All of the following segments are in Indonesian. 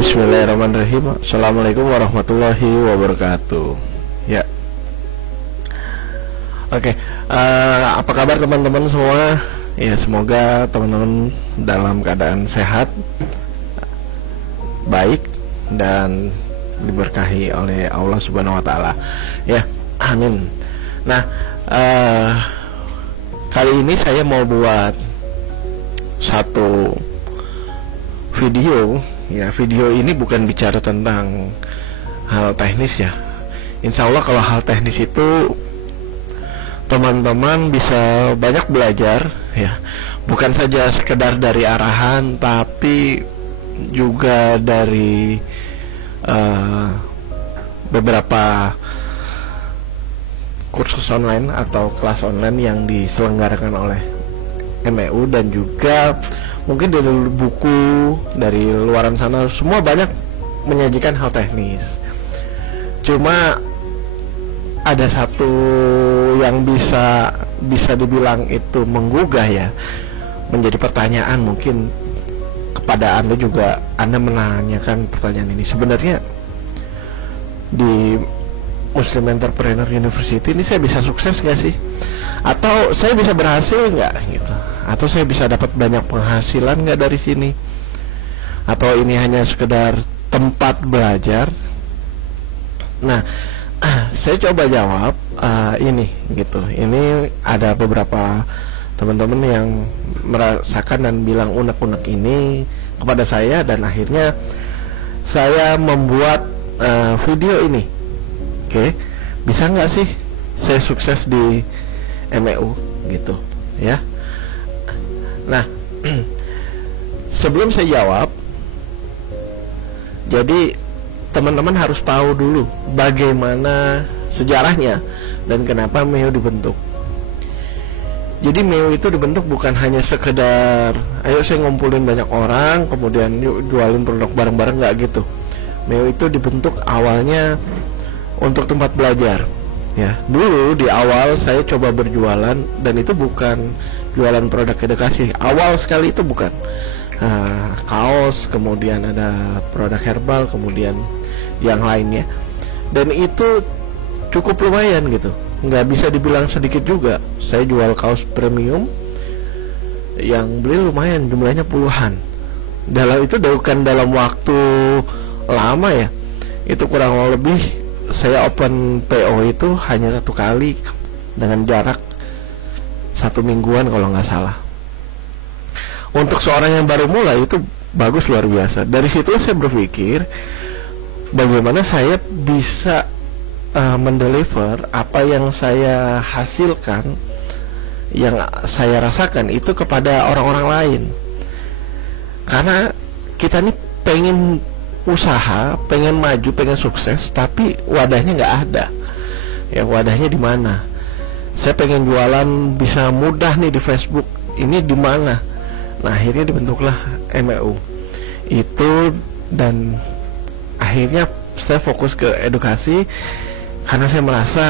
Bismillahirrahmanirrahim. Assalamualaikum warahmatullahi wabarakatuh. Ya, oke. Apa kabar teman-teman semua? Ya, semoga teman-teman dalam keadaan sehat, baik, dan diberkahi oleh Allah Subhanahu Wa Taala. Ya, amin. Nah, kali ini saya mau buat satu video. Ya, video ini bukan bicara tentang hal teknis ya. Insya Allah kalau hal teknis itu teman-teman bisa banyak belajar ya. Bukan saja sekedar dari arahan, tapi juga dari beberapa kursus online atau kelas online yang diselenggarakan oleh MEU, dan juga mungkin dari buku dari luaran sana, semua banyak menyajikan hal teknis. Cuma ada satu yang bisa dibilang itu menggugah ya, menjadi pertanyaan mungkin kepada Anda juga. Anda menanyakan pertanyaan ini, sebenarnya di Muslim Entrepreneur University ini saya bisa sukses nggak sih? Atau saya bisa berhasil nggak gitu? Atau saya bisa dapat banyak penghasilan nggak dari sini? Atau ini hanya sekedar tempat belajar? Nah, saya coba jawab ini gitu. Ini ada beberapa teman-teman yang merasakan dan bilang unek-unek ini kepada saya, dan akhirnya saya membuat video ini. Oke, bisa nggak sih saya sukses di MEU gitu ya? Nah, sebelum saya jawab, jadi teman-teman harus tahu dulu bagaimana sejarahnya dan kenapa MEU dibentuk. Jadi MEU itu dibentuk bukan hanya sekedar ayo saya ngumpulin banyak orang kemudian yuk jualin produk bareng-bareng, nggak gitu. MEU itu dibentuk awalnya untuk tempat belajar ya. Dulu di awal saya coba berjualan, dan itu bukan jualan produk edukasi. Awal sekali itu bukan kaos, kemudian ada produk herbal, kemudian yang lainnya, dan itu cukup lumayan gitu, nggak bisa dibilang sedikit juga. Saya jual kaos premium yang beli lumayan, jumlahnya puluhan. Itu bukan dalam waktu lama ya, itu kurang lebih saya open PO itu hanya 1 kali dengan jarak 1 mingguan kalau nggak salah. Untuk seorang yang baru mulai itu bagus, luar biasa. Dari situ saya berpikir bagaimana saya bisa mendeliver apa yang saya hasilkan, yang saya rasakan itu kepada orang-orang lain. Karena kita nih pengen usaha, pengen maju, pengen sukses, tapi wadahnya nggak ada. Ya, wadahnya di mana? Saya pengen jualan bisa mudah nih di Facebook, ini di mana? Nah, akhirnya dibentuklah MEU itu, dan akhirnya saya fokus ke edukasi karena saya merasa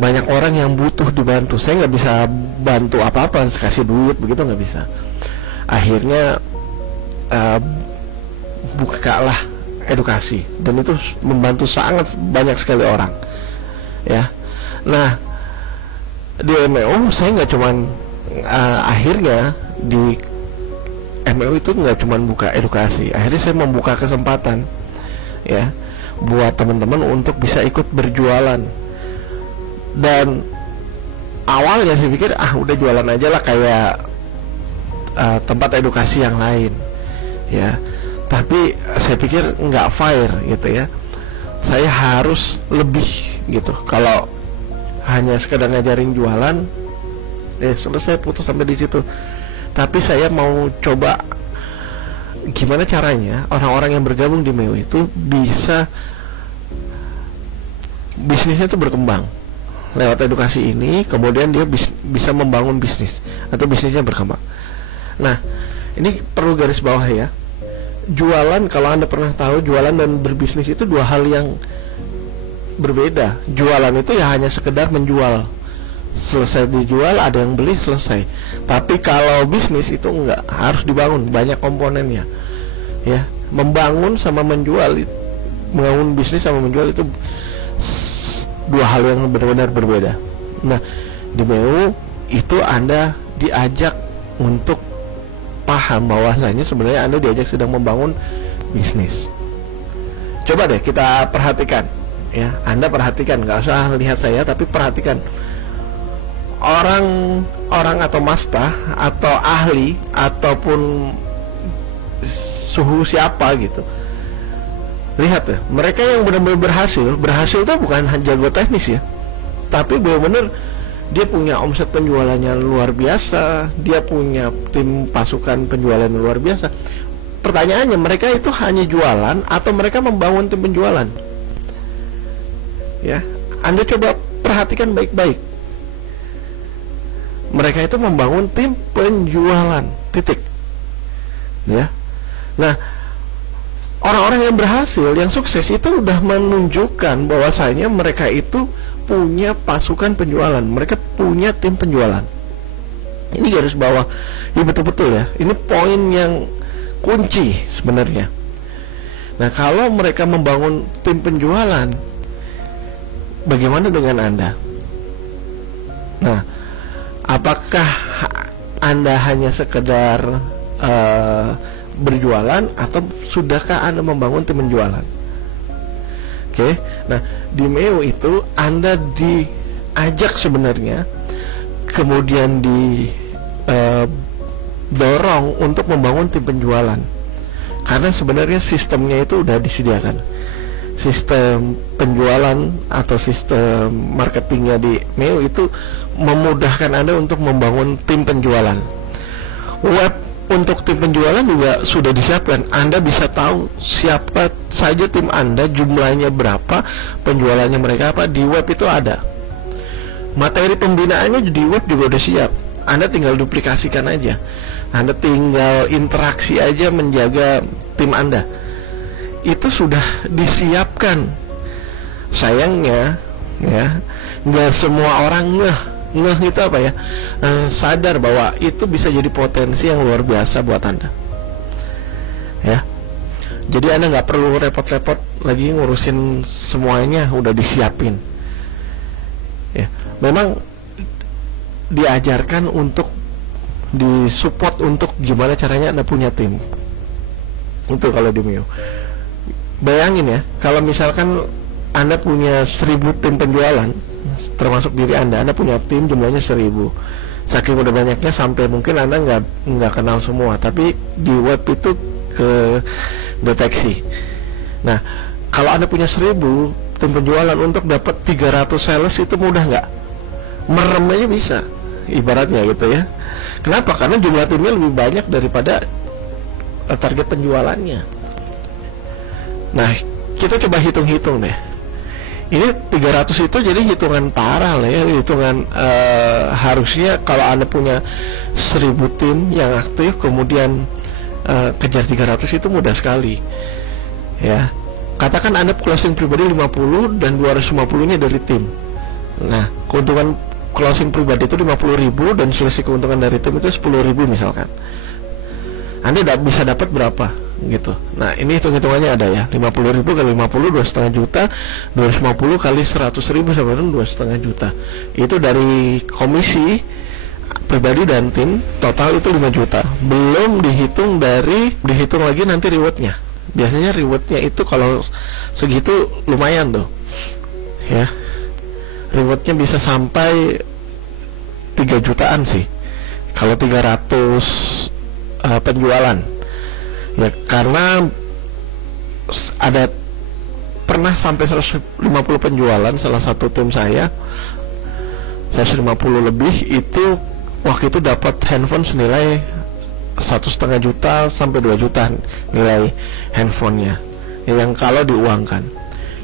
banyak orang yang butuh dibantu. Saya nggak bisa bantu apa-apa, kasih duit begitu nggak bisa. Akhirnya bukalah edukasi, dan itu membantu sangat banyak sekali orang ya. Nah, di MEU saya nggak cuman akhirnya di MEU itu nggak cuman buka edukasi, akhirnya saya membuka kesempatan ya buat teman-teman untuk bisa ikut berjualan. Dan awalnya saya pikir udah jualan aja lah kayak tempat edukasi yang lain ya. Tapi saya pikir nggak fair gitu ya. Saya harus lebih gitu. Kalau hanya sekedar ngajarin jualan, selesai, putus sampai di situ. Tapi saya mau coba gimana caranya orang-orang yang bergabung di MEU itu bisa bisnisnya itu berkembang lewat edukasi ini, kemudian dia bisa membangun bisnis atau bisnisnya berkembang. Nah, ini perlu garis bawah ya. Jualan, kalau Anda pernah tahu, jualan dan berbisnis itu 2 hal yang berbeda. Jualan itu ya hanya sekedar menjual, selesai dijual ada yang beli, selesai. Tapi kalau bisnis itu enggak, harus dibangun banyak komponennya ya. Membangun sama menjual, membangun bisnis sama menjual itu dua hal yang benar-benar berbeda. Nah, di MEU itu Anda diajak untuk paham bahwasanya sebenarnya Anda diajak sedang membangun bisnis. Coba deh kita perhatikan, ya. Anda perhatikan, nggak usah lihat saya, tapi perhatikan orang atau mastah atau ahli ataupun suhu siapa gitu. Lihat ya, mereka yang benar-benar berhasil itu bukan hanya jago teknis ya, tapi benar-benar dia punya omset penjualannya luar biasa, dia punya tim pasukan penjualan luar biasa. Pertanyaannya, mereka itu hanya jualan atau mereka membangun tim penjualan? Ya, Anda coba perhatikan baik-baik. Mereka itu membangun tim penjualan, titik. Ya. Nah, orang-orang yang berhasil, yang sukses itu udah menunjukkan bahwasanya mereka itu punya pasukan penjualan, mereka punya tim penjualan. Ini garis bawah, ya betul-betul ya. Ini poin yang kunci sebenarnya. Nah, kalau mereka membangun tim penjualan, bagaimana dengan Anda? Nah, apakah Anda hanya sekedar berjualan atau sudahkah Anda membangun tim penjualan? Oke. Nah, di MEU itu Anda diajak sebenarnya, kemudian dorong untuk membangun tim penjualan, karena sebenarnya sistemnya itu udah disediakan. Sistem penjualan atau sistem marketingnya di MEU itu memudahkan Anda untuk membangun tim penjualan. Web untuk tim penjualan juga sudah disiapkan. Anda bisa tahu siapa saja tim Anda, jumlahnya berapa, penjualannya mereka apa, di web itu ada. Materi pembinaannya di web juga udah siap. Anda tinggal duplikasikan aja. Anda tinggal interaksi aja menjaga tim Anda. Itu sudah disiapkan. Sayangnya ya, nggak semua orang ngeh itu apa ya, sadar bahwa itu bisa jadi potensi yang luar biasa buat Anda, ya. Jadi Anda nggak perlu repot-repot lagi ngurusin semuanya, udah disiapin, ya. Memang diajarkan untuk disupport untuk gimana caranya Anda punya tim. Itu kalau di MEU. Bayangin ya, kalau misalkan Anda punya 1000 tim penjualan, termasuk diri Anda punya tim jumlahnya 1000. Saking udah banyaknya sampai mungkin Anda nggak kenal semua, tapi di web itu ke deteksi. Nah, kalau Anda punya 1000 tim penjualan, untuk dapat 300 sales itu mudah nggak? Merem aja bisa, ibaratnya gitu ya. Kenapa? Karena jumlah timnya lebih banyak daripada target penjualannya. Nah, kita coba hitung-hitung deh. Ini 300 itu jadi hitungan parah lah ya, hitungan harusnya kalau Anda punya 1000 tim yang aktif, kemudian kejar 300 itu mudah sekali, ya. Katakan Anda closing pribadi 50 dan 250 nya dari tim. Nah, keuntungan closing pribadi itu 50.000 dan selisih keuntungan dari tim itu 10.000 misalkan. Anda bisa dapat berapa gitu. Nah, ini hitung-hitungannya ada ya. 50.000 kali 50 2,5 juta, 250 kali 100.000 sama dengan 2,5 juta. Itu dari komisi pribadi dan tim, total itu 5 juta. Belum dihitung lagi nanti rewardnya. Biasanya rewardnya itu kalau segitu lumayan tuh, ya. Rewardnya bisa sampai 3 jutaan sih kalau 300 penjualan, ya. Karena ada pernah sampai 150 penjualan salah satu tim saya 150 lebih, itu waktu itu dapat handphone senilai 1,5 juta sampai 2 juta nilai handphonenya, yang kalau diuangkan.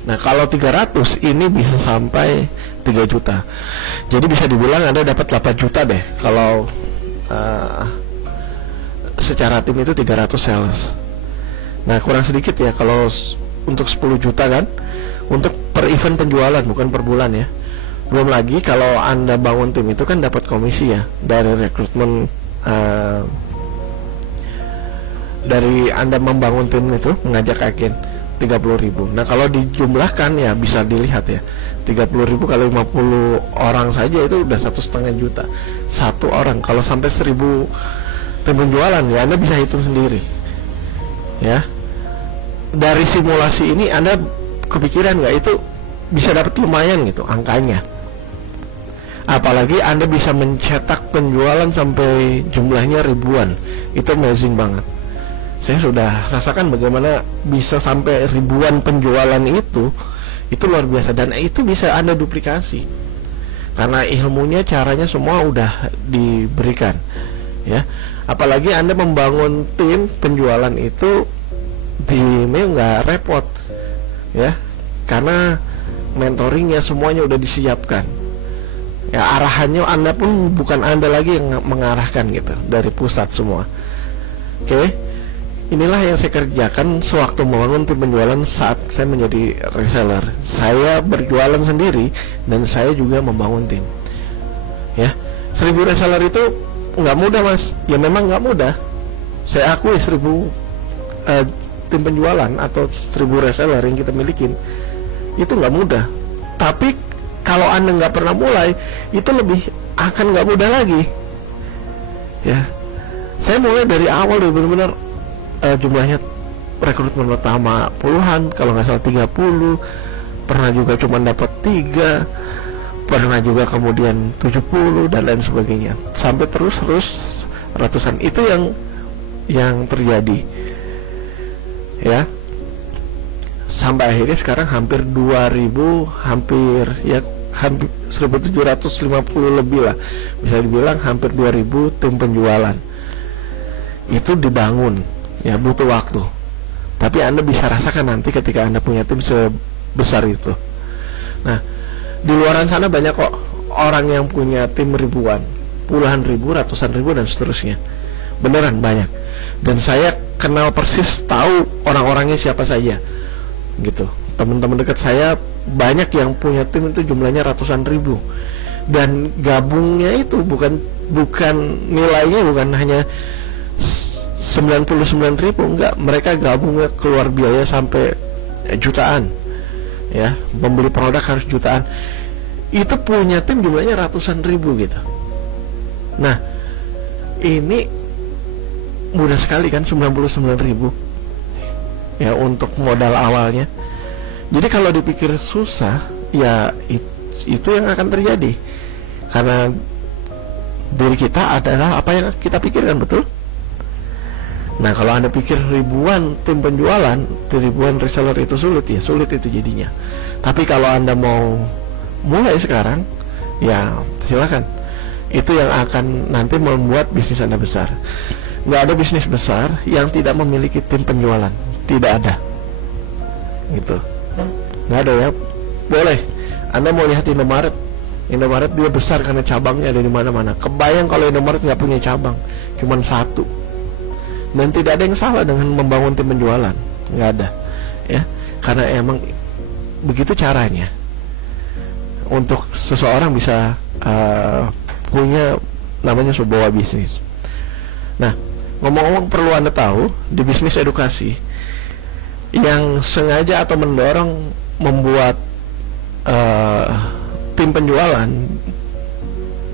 Nah, kalau 300 ini bisa sampai 3 juta. Jadi bisa dibilang Anda dapat 8 juta deh kalau secara tim itu 300 sales. Nah, kurang sedikit ya kalau untuk 10 juta kan, untuk per event penjualan, bukan per bulan ya. Belum lagi kalau Anda bangun tim itu kan dapat komisi ya dari rekrutmen dari Anda membangun tim itu mengajak agen 30.000. Nah kalau dijumlahkan ya bisa dilihat ya, 30.000 kali 50 orang saja itu udah 1,5 juta satu orang. Kalau sampai 1.000 tim penjualan ya Anda bisa hitung sendiri ya. Dari simulasi ini Anda kepikiran nggak itu bisa dapat lumayan gitu angkanya. Apalagi Anda bisa mencetak penjualan sampai jumlahnya ribuan. Itu amazing banget. Saya sudah rasakan bagaimana bisa sampai ribuan penjualan itu luar biasa. Dan itu bisa Anda duplikasi karena ilmunya, caranya semua udah diberikan ya. Apalagi Anda membangun tim penjualan itu di Meo nggak repot ya, karena mentoringnya semuanya udah disiapkan ya. Arahannya Anda pun bukan Anda lagi yang mengarahkan gitu, dari pusat semua. Oke. Inilah yang saya kerjakan sewaktu membangun tim penjualan saat saya menjadi reseller. Saya berjualan sendiri dan saya juga membangun tim ya. 1.000 reseller itu nggak mudah mas. Ya memang nggak mudah. Saya akui 1.000 tim penjualan atau 1.000 reseller yang kita milikin itu nggak mudah. Tapi kalau Anda nggak pernah mulai, itu lebih akan nggak mudah lagi ya. Saya mulai dari awal, dari benar-benar jumlahnya rekrutmen pertama puluhan, kalau nggak salah 30, pernah juga cuma dapat 3, pernah juga kemudian 70 dan lain sebagainya, sampai terus ratusan. Itu yang terjadi ya, sampai akhirnya sekarang hampir 2.000, hampir 1.750 lebih lah, bisa dibilang hampir 2.000 tim penjualan itu dibangun ya. Butuh waktu, tapi Anda bisa rasakan nanti ketika Anda punya tim sebesar itu. Nah, di luaran sana banyak kok orang yang punya tim ribuan, puluhan ribu, ratusan ribu dan seterusnya. Beneran banyak. Dan saya kenal persis, tahu orang-orangnya siapa saja gitu. Teman-teman dekat saya banyak yang punya tim itu jumlahnya ratusan ribu. Dan gabungnya itu bukan nilainya bukan hanya 99.000, enggak, mereka gabungnya keluar biaya sampai jutaan ya, membeli produk harus jutaan. Itu punya tim jumlahnya ratusan ribu gitu. Nah, ini mudah sekali kan, 99.000 ya untuk modal awalnya. Jadi kalau dipikir susah ya itu yang akan terjadi, karena diri kita adalah apa yang kita pikirkan, betul? Nah, kalau Anda pikir ribuan tim penjualan, ribuan reseller itu sulit, ya sulit itu jadinya. Tapi kalau Anda mau mulai sekarang, ya silakan. Itu yang akan nanti membuat bisnis Anda besar. Nggak ada bisnis besar yang tidak memiliki tim penjualan, tidak ada. Gitu. Nggak ada ya. Boleh Anda mau lihat Indomaret dia besar karena cabangnya ada di mana-mana. Kebayang kalau Indomaret nggak punya cabang, cuman satu. Dan tidak ada yang salah dengan membangun tim penjualan, nggak ada ya, karena emang begitu caranya untuk seseorang bisa punya namanya sebuah bisnis. Nah, ngomong-ngomong, perlu Anda tahu di bisnis edukasi yang sengaja atau mendorong membuat tim penjualan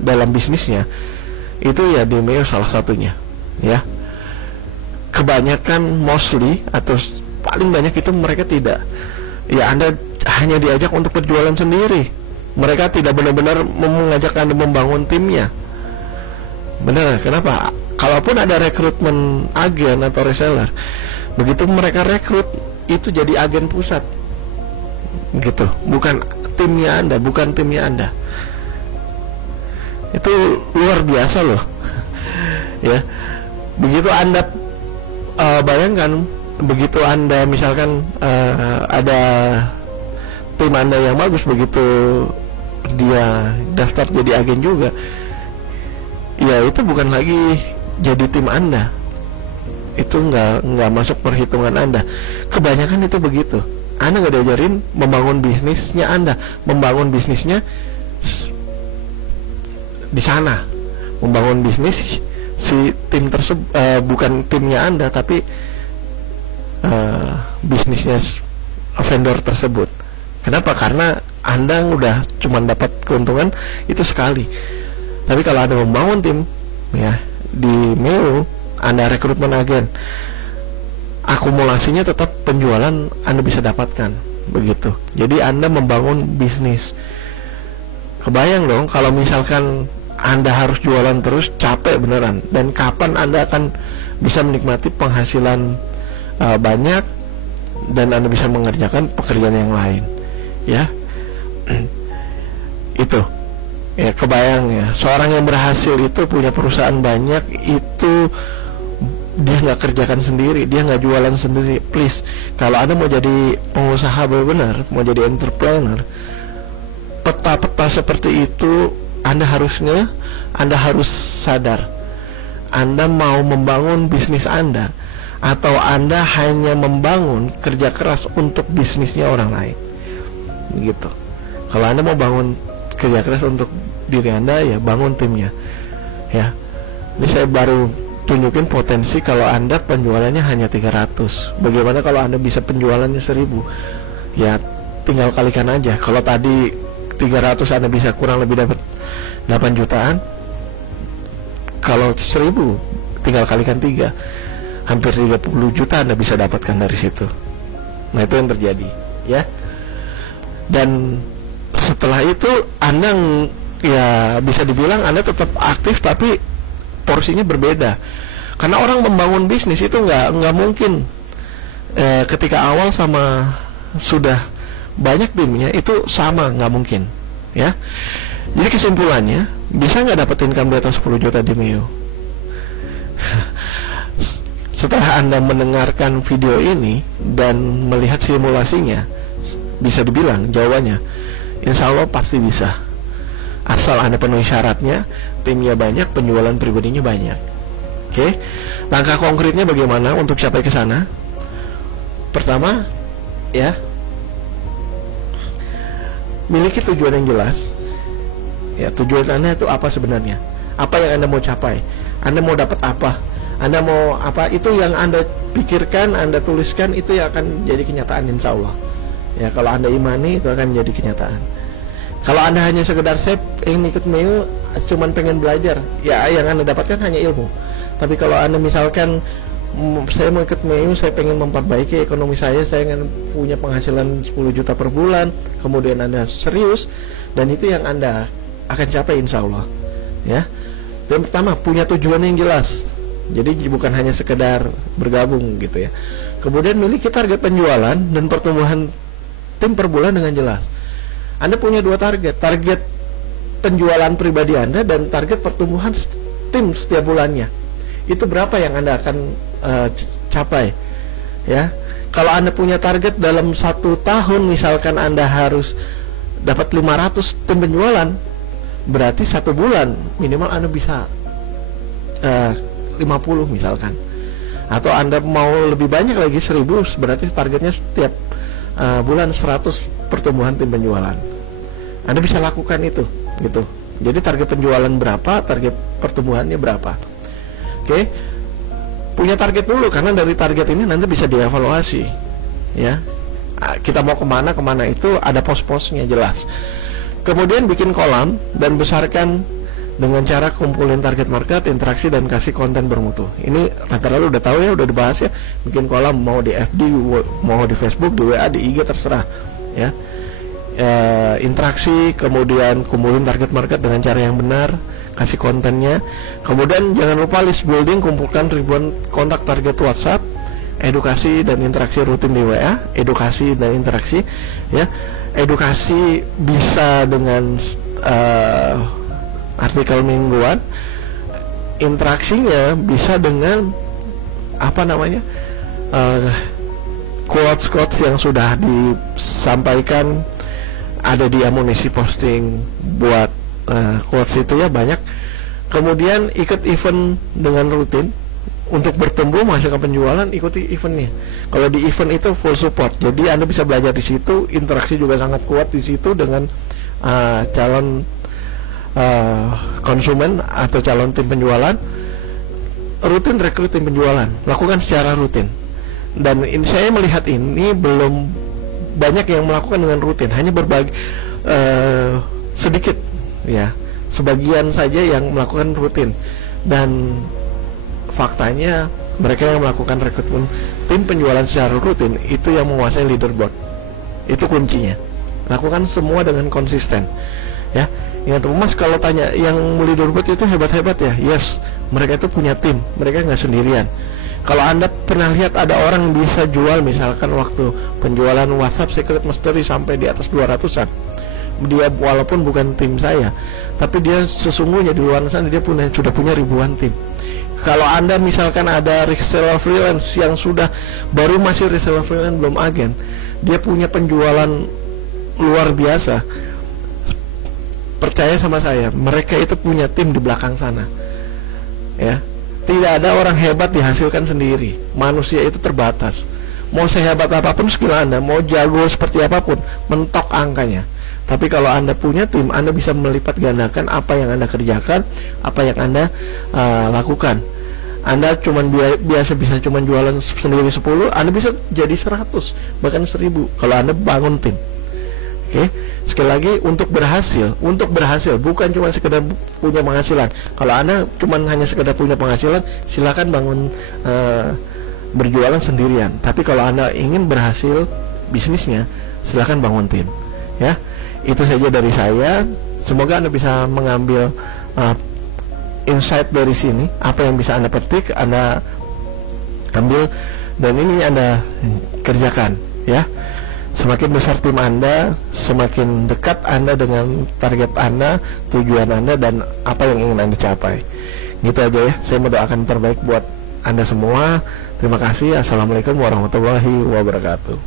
dalam bisnisnya itu ya Demeo salah satunya ya. Kebanyakan, mostly atau paling banyak itu mereka tidak, ya Anda hanya diajak untuk berjualan sendiri. Mereka tidak benar-benar mengajak Anda membangun timnya. Benar, kenapa? Kalaupun ada rekrutmen agen atau reseller, begitu mereka rekrut itu jadi agen pusat gitu, bukan timnya Anda, bukan timnya Anda. Itu luar biasa loh ya. Begitu Anda bayangkan, begitu Anda misalkan ada tim Anda yang bagus, begitu dia daftar jadi agen juga, ya itu bukan lagi jadi tim Anda, itu nggak masuk perhitungan Anda. Kebanyakan itu begitu. Anda nggak diajarin membangun bisnisnya Anda, membangun bisnisnya di sana, membangun bisnis si tim tersebut, bukan timnya Anda tapi bisnisnya vendor tersebut. Kenapa? Karena Anda udah cuma dapat keuntungan itu sekali. Tapi kalau Anda membangun tim, ya, di Meo, Anda rekrutmen agen, akumulasinya tetap penjualan Anda bisa dapatkan, begitu. Jadi Anda membangun bisnis. Kebayang dong kalau misalkan Anda harus jualan terus, capek beneran. Dan kapan Anda akan bisa menikmati penghasilan banyak dan Anda bisa mengerjakan pekerjaan yang lain, ya. Itu ya, kebayang ya, seorang yang berhasil itu punya perusahaan banyak, itu dia nggak kerjakan sendiri, dia nggak jualan sendiri. Please, kalau Anda mau jadi pengusaha benar, mau jadi entrepreneur, peta-peta seperti itu Anda harus sadar. Anda mau membangun bisnis Anda, atau Anda hanya membangun kerja keras untuk bisnisnya orang lain, begitu. Kalau Anda mau bangun kerja keras untuk diri Anda, ya bangun timnya, ya. Ini saya baru tunjukin potensi kalau Anda penjualannya hanya 300. Bagaimana kalau Anda bisa penjualannya 1000? Ya tinggal kalikan aja. Kalau tadi 300 Anda bisa kurang lebih dapat 8 jutaan. Kalau 1000 tinggal kalikan 3, hampir 30 juta Anda bisa dapatkan dari situ. Nah, itu yang terjadi, ya. Dan setelah itu Anda ya bisa dibilang Anda tetap aktif, tapi porsinya berbeda. Karena orang membangun bisnis itu nggak mungkin ketika awal sama sudah banyak timnya itu sama, nggak mungkin, ya. Jadi kesimpulannya, bisa nggak dapat income di atas 10 juta di Meo? Setelah Anda mendengarkan video ini dan melihat simulasinya, bisa dibilang jawabannya insya Allah pasti bisa. Asal Anda penuhi syaratnya, timnya banyak, penjualan pribadinya banyak. Oke, langkah konkretnya bagaimana untuk capai ke sana? Pertama, ya, miliki tujuan yang jelas. Ya, tujuan Anda itu apa sebenarnya? Apa yang Anda mau capai? Anda mau dapat apa? Anda mau apa? Itu yang Anda pikirkan, Anda tuliskan, itu yang akan jadi kenyataan insya Allah. Ya, kalau Anda imani, itu akan jadi kenyataan. Kalau Anda hanya sekedar saya ingin ikut Meo, cuman pengen belajar, ya yang Anda dapatkan hanya ilmu. Tapi kalau Anda misalkan saya mau ikut Meo, saya pengen memperbaiki ekonomi saya ingin punya penghasilan 10 juta per bulan, kemudian Anda serius, dan itu yang Anda akan capai insya Allah, ya. Yang pertama, punya tujuan yang jelas. Jadi bukan hanya sekedar bergabung gitu, ya. Kemudian miliki target penjualan dan pertumbuhan tim per bulan dengan jelas. Anda punya dua target penjualan pribadi Anda dan target pertumbuhan tim setiap bulannya. Itu berapa yang Anda akan capai, ya. Kalau Anda punya target dalam 1 tahun, misalkan Anda harus dapat 500 tim penjualan, berarti 1 bulan minimal Anda bisa 50 misalkan. Atau Anda mau lebih banyak lagi 1000, berarti targetnya setiap bulan 100 pertumbuhan tim penjualan. Anda bisa lakukan itu, gitu. Jadi target penjualan berapa, target pertumbuhannya berapa. Oke, punya target dulu, karena dari target ini nanti bisa dievaluasi, ya. Kita mau kemana itu ada pos-posnya jelas. Kemudian bikin kolam dan besarkan dengan cara kumpulin target market, interaksi, dan kasih konten bermutu. Ini rata-rata udah tahu ya, udah dibahas ya. Bikin kolam mau di FB, mau di Facebook, di WA, di IG, terserah, ya. Interaksi, kemudian kumpulin target market dengan cara yang benar, kasih kontennya. Kemudian jangan lupa list building, kumpulkan ribuan kontak target WhatsApp, edukasi dan interaksi rutin di WA, edukasi dan interaksi, ya. Edukasi bisa dengan artikel mingguan, interaksinya bisa dengan quotes yang sudah disampaikan ada di amunisi posting buat quotes itu, ya, banyak. Kemudian ikut event dengan rutin untuk bertumbuh menghasilkan penjualan, ikuti eventnya. Kalau di event itu full support, jadi Anda bisa belajar di situ, interaksi juga sangat kuat di situ dengan calon konsumen atau calon tim penjualan. rutin rekrutin penjualan, lakukan secara rutin. Dan ini saya melihat ini belum banyak yang melakukan dengan rutin, hanya berbagi sedikit ya, sebagian saja yang melakukan rutin. Dan faktanya mereka yang melakukan rekrutmen tim penjualan secara rutin itu yang menguasai leaderboard. Itu kuncinya. Lakukan semua dengan konsisten ya. Ingat Mas, kalau tanya yang leaderboard itu hebat-hebat ya, yes, mereka itu punya tim, mereka nggak sendirian. Kalau Anda pernah lihat ada orang bisa jual, misalkan waktu penjualan WhatsApp Secret Mastery sampai di atas 200-an, dia walaupun bukan tim saya, tapi dia sesungguhnya di luar sana dia sudah punya ribuan tim. Kalau Anda misalkan ada reseller freelance yang sudah baru masih reseller freelance belum agen, dia punya penjualan luar biasa. Percaya sama saya, mereka itu punya tim di belakang sana. Ya, tidak ada orang hebat dihasilkan sendiri. Manusia itu terbatas. Mau sehebat apapun skill Anda, mau jago seperti apapun, mentok angkanya. Tapi kalau Anda punya tim, Anda bisa melipat gandakan apa yang Anda kerjakan, apa yang Anda lakukan. Anda biasa bisa cuman jualan sendiri 10, Anda bisa jadi 100, bahkan 1000 kalau Anda bangun tim. Oke, sekali lagi, untuk berhasil bukan cuma sekedar punya penghasilan. Kalau Anda cuma hanya sekedar punya penghasilan, silakan bangun berjualan sendirian. Tapi kalau Anda ingin berhasil bisnisnya, silakan bangun tim. Ya, itu saja dari saya. Semoga Anda bisa mengambil insight dari sini. Apa yang bisa Anda petik, Anda ambil, dan ini Anda kerjakan. Ya. Semakin besar tim Anda, semakin dekat Anda dengan target Anda, tujuan Anda, dan apa yang ingin Anda capai. Gitu aja ya. Saya mendoakan terbaik buat Anda semua. Terima kasih. Assalamualaikum warahmatullahi wabarakatuh.